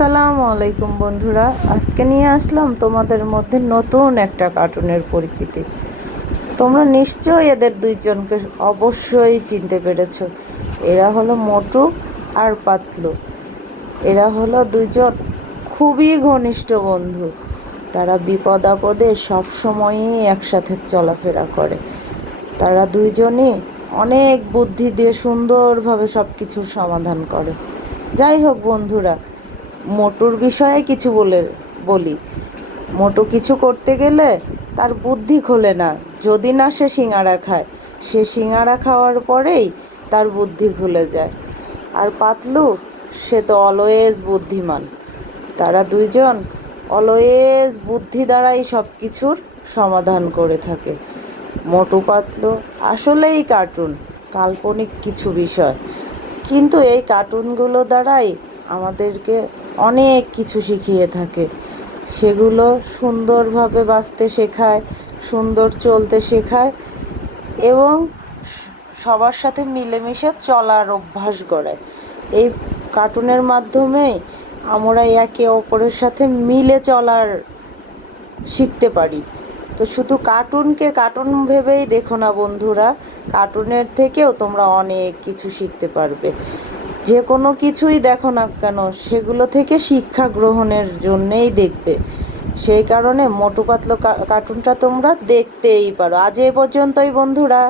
আসসালামু আলাইকুম বন্ধুরা, আজকে নিয়ে আসলাম তোমাদের মধ্যে নতুন একটা কার্টুনের পরিচিতি। তোমরা নিশ্চয়ই এদের দুইজনকে অবশ্যই চিনতে পেরেছো। এরা হলো মোটু আর পাতলু। এরা হলো দুইজন খুবই ঘনিষ্ঠ বন্ধু। তারা বিপদ আপদে সবসময়ই একসাথে চলাফেরা করে। তারা দুইজনই অনেক বুদ্ধি দিয়ে সুন্দরভাবে সব কিছুর সমাধান করে। যাই হোক বন্ধুরা, মোটুর বিষয়ে কিছু বলি। মোটু কিছু করতে গেলে তার বুদ্ধি খোলে না, যদি না সে সিঙাড়া খায়। সে সিঙাড়া খাওয়ার পরেই তার বুদ্ধি খুলে যায়। আর পাতলু, সে তো অলওয়েজ বুদ্ধিমান। তারা দুইজন অলওয়েজ বুদ্ধি দ্বারাই সব কিছুর সমাধান করে থাকে। মোটু পাতলু আসলেই কার্টুন, কাল্পনিক কিছু বিষয়, কিন্তু এই কার্টুনগুলো দ্বারাই আমাদেরকে অনেক কিছু শিখিয়ে থাকে। সেগুলো সুন্দরভাবে বাঁচতে শেখায়, সুন্দর চলতে শেখায় এবং সবার সাথে মিলেমিশে চলার অভ্যাস গড়ায়। এই কার্টুনের মাধ্যমেই আমরা একে অপরের সাথে মিলে চলার শিখতে পারি। তো শুধু কার্টুনকে কার্টুন ভেবেই দেখো না বন্ধুরা, কার্টুনের থেকেও তোমরা অনেক কিছু শিখতে পারবে। যে কোনো কিছুই দেখো না কেন, সেগুলো থেকে শিক্ষা গ্রহণের জন্যেই দেখবে। সেই কারণে মোটু পাতলু কার্টুনটা তোমরা দেখতেই পারো। আজ এ পর্যন্তই বন্ধুরা।